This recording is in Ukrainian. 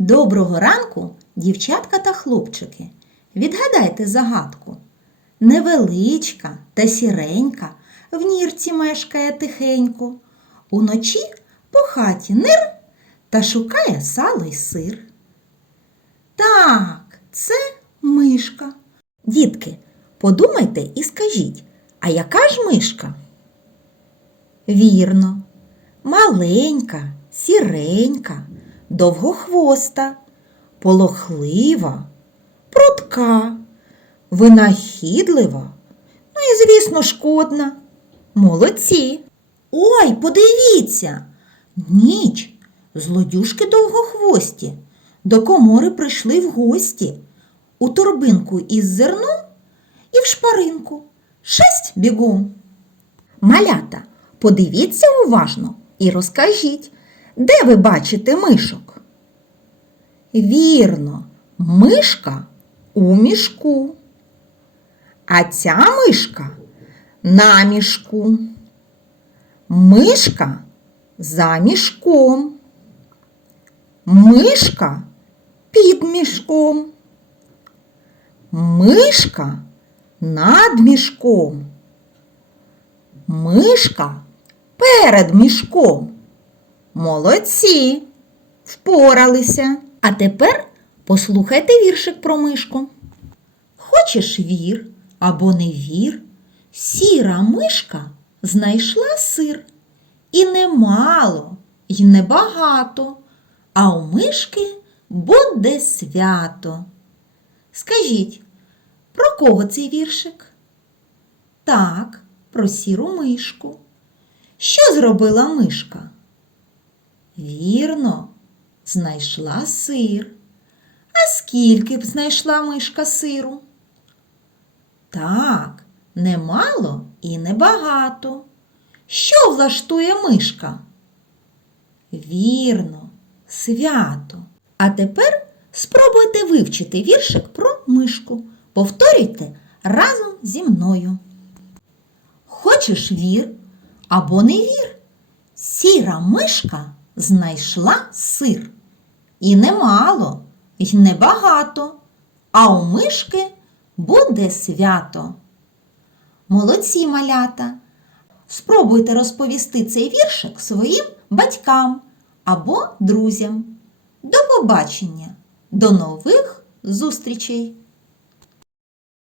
Доброго ранку, дівчатка та хлопчики. Відгадайте загадку. Невеличка та сіренька в нірці мешкає тихенько. Уночі по хаті нир та шукає сало й сир. Так, це мишка. Дітки, подумайте і скажіть, а яка ж мишка? Вірно, маленька, сіренька, довгохвоста, полохлива, прутка, винахідлива, ну і, звісно, шкодна. Молодці. Ой, подивіться. Ніч, злодюшки довгохвості, до комори прийшли в гості, у торбинку із зерном і в шпаринку. Шесть бігом. Малята, подивіться уважно і розкажіть, де ви бачите мишок? Вірно, мишка у мішку. А ця мишка на мішку. Мишка за мішком. Мишка під мішком. Мишка над мішком. Мишка перед мішком. Молодці, впоралися. А тепер послухайте віршик про мишку. Хочеш вір або не вір, сіра мишка знайшла сир. І немало, й небагато, а у мишки буде свято. Скажіть, про кого цей віршик? Так, про сіру мишку. Що зробила мишка? Вірно, знайшла сир. А скільки б знайшла мишка сиру? Так, немало і небагато. Що влаштує мишка? Вірно, свято. А тепер спробуйте вивчити віршик про мишку. Повторюйте разом зі мною. Хочеш вір або не вір? Сіра мишка знайшла сир. І немало, й небагато, а у мишки буде свято. Молодці малята! Спробуйте розповісти цей віршик своїм батькам або друзям. До побачення! До нових зустрічей!